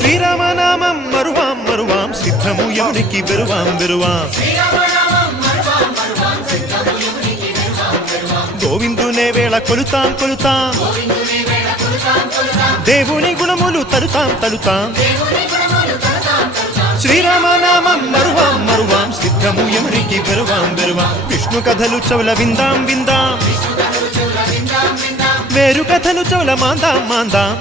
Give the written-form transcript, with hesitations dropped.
శ్రీరామనామం మరువాం మరువాం సిద్ధము ఎవరికి వెరువాం వెరువాం గోవిందునే వేళ కొలుతాం కొలుతాం దేవుని గుణములు తలుతాం తలుతాం శ్రీరామనామం మరువాం మరువాం సిద్ధము ఎవరికి వెరువాం వెరువాం విష్ణు కథలు చెవుల విందాం విందాం వేరు కథలు చెవుల మాందాం మాందాం